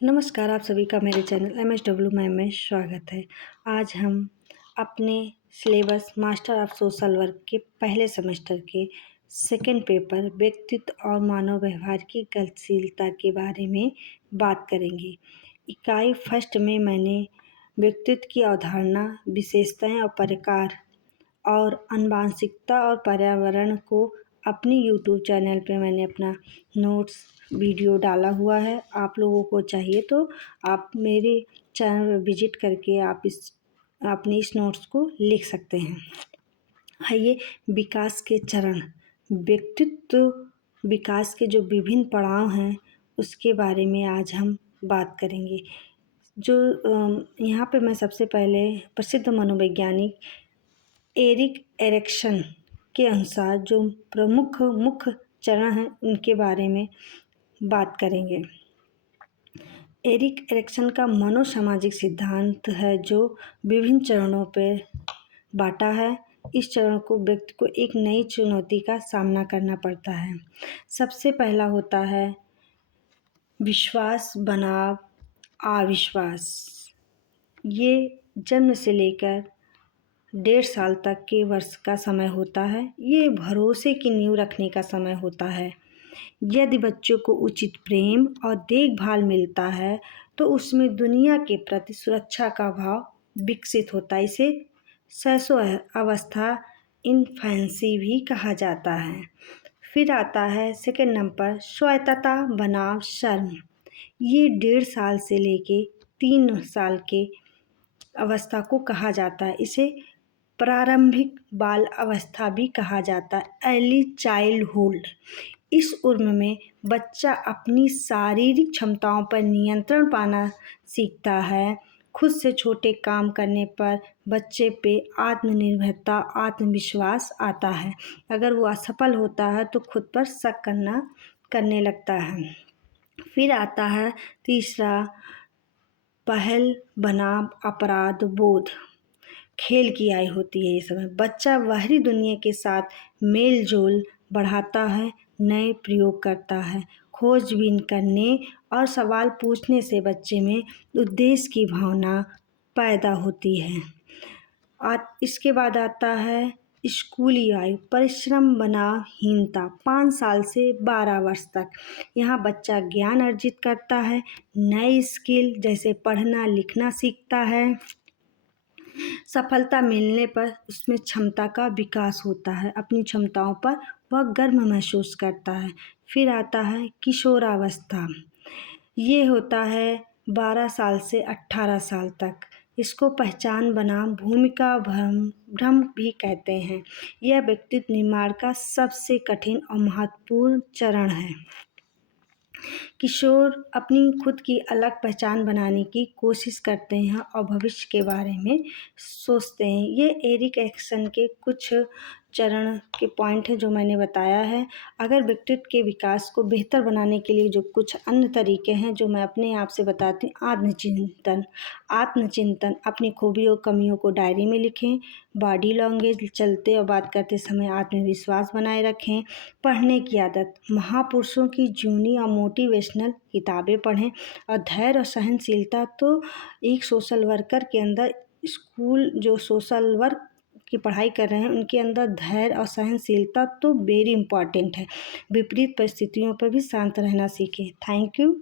नमस्कार, आप सभी का मेरे चैनल MSW में स्वागत है। आज हम अपने syllabus master of social work के पहले सेमेस्टर के सेकंड पेपर व्यक्तित्व और मानव व्यवहार की गतिशीलता के बारे में बात करेंगे। इकाई फर्स्ट में मैंने व्यक्तित्व की अवधारणा, विशेषताएं और प्रकार और आनुवंशिकता और पर्यावरण को अपनी यूट्यूब चैनल पे मैंने अपना नोट्स वीडियो डाला हुआ है। आप लोगों को चाहिए तो आप मेरे चैनल पे विजिट करके आप अपनी इस नोट्स को लिख सकते हैं। आइए, विकास के चरण, व्यक्तित्व विकास के जो विभिन्न पड़ाव हैं उसके बारे में आज हम बात करेंगे। जो यहाँ पे मैं सबसे पहले प्रसिद्ध मनोवैज्ञानिक एरिक एरिक्सन के अनुसार जो प्रमुख मुख्य चरण हैं उनके बारे में बात करेंगे। एरिक एरिक्सन का मनोसामाजिक सिद्धांत है जो विभिन्न चरणों पर बांटा है। इस चरण को व्यक्ति को एक नई चुनौती का सामना करना पड़ता है। सबसे पहला होता है विश्वास बनाम अविश्वास। ये जन्म से लेकर 1.5 साल तक के वर्ष का समय होता है। ये भरोसे की नींव रखने का समय होता है। यदि बच्चों को उचित प्रेम और देखभाल मिलता है तो उसमें दुनिया के प्रति सुरक्षा का भाव विकसित होता है। इसे शैशव अवस्था इन्फेंसी भी कहा जाता है। फिर आता है सेकंड नंबर स्वायत्तता बनाम शर्म। ये 1.5 साल से लेके 3 साल के अवस्था को कहा जाता है। इसे प्रारंभिक बाल अवस्था भी कहा जाता है, अर्ली चाइल्डहुड। इस उम्र में बच्चा अपनी शारीरिक क्षमताओं पर नियंत्रण पाना सीखता है। खुद से छोटे काम करने पर बच्चे पे आत्मनिर्भरता, आत्मविश्वास आता है। अगर वो असफल होता है तो खुद पर शक करने लगता है। फिर आता है तीसरा पहल बनाम अपराध बोध। खेल की आयु होती है ये समय। बच्चा बाहरी दुनिया के साथ मेल जोल बढ़ाता है, नए प्रयोग करता है। खोजबीन करने और सवाल पूछने से बच्चे में उद्देश्य की भावना पैदा होती है। इसके बाद आता है स्कूली आयु, परिश्रम बनाम हीनता, 5 साल से 12 वर्ष तक। यहाँ बच्चा ज्ञान अर्जित करता है, नई स्किल जैसे पढ़ना लिखना सीखता है। सफलता मिलने पर उसमें क्षमता का विकास होता है। अपनी क्षमताओं पर वह गर्व महसूस करता है। फिर आता है किशोरावस्था। ये होता है 12 साल से 18 साल तक। इसको पहचान बनाम भूमिका भ्रम भी कहते हैं। यह व्यक्तित्व निर्माण का सबसे कठिन और महत्वपूर्ण चरण है। किशोर अपनी खुद की अलग पहचान बनाने की कोशिश करते हैं और भविष्य के बारे में सोचते हैं। ये एरिक एरिक्सन के कुछ चरण के पॉइंट हैं जो मैंने बताया है। अगर व्यक्तित्व के विकास को बेहतर बनाने के लिए जो कुछ अन्य तरीके हैं जो मैं अपने आप से बताती हूँ। आत्मचिंतन, अपनी खूबियों कमियों को डायरी में लिखें। बॉडी लैंग्वेज, चलते और बात करते समय आत्मविश्वास बनाए रखें। पढ़ने की आदत, महापुरुषों की जीवनी और मोटिवेशनल किताबें पढ़ें। और धैर्य और सहनशीलता तो एक सोशल वर्कर के अंदर, स्कूल जो सोशल वर्क की पढ़ाई कर रहे हैं उनके अंदर धैर्य और सहनशीलता तो वेरी इम्पॉर्टेंट है। विपरीत परिस्थितियों पर भी शांत रहना सीखें। Thank you.